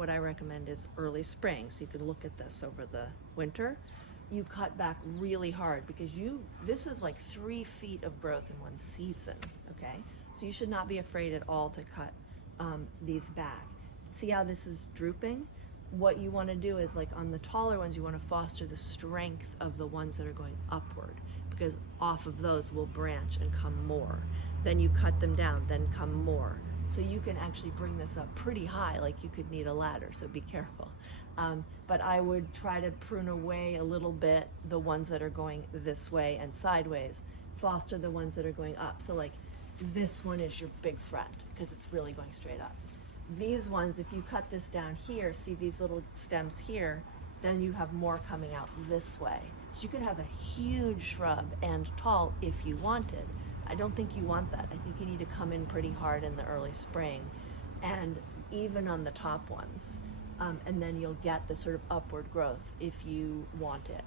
what I recommend is early spring. So you can look at this over the winter. You cut back really hard because this is like 3 feet of growth in one season, okay? So you should not be afraid at all to cut these back. See how this is drooping? What you want to do is, like on the taller ones, you want to foster the strength of the ones that are going upward, because off of those will branch and come more. Then you cut them down, then come more. So you can actually bring this up pretty high, like you could need a ladder, so be careful. But I would try to prune away a little bit the ones that are going this way and sideways, foster the ones that are going up. So like this one is your big friend because it's really going straight up. These ones, if you cut this down here, see these little stems here, then you have more coming out this way. So you could have a huge shrub and tall if you wanted. I don't think you want that. I think you need to come in pretty hard in the early spring and even on the top ones. And then you'll get the sort of upward growth if you want it.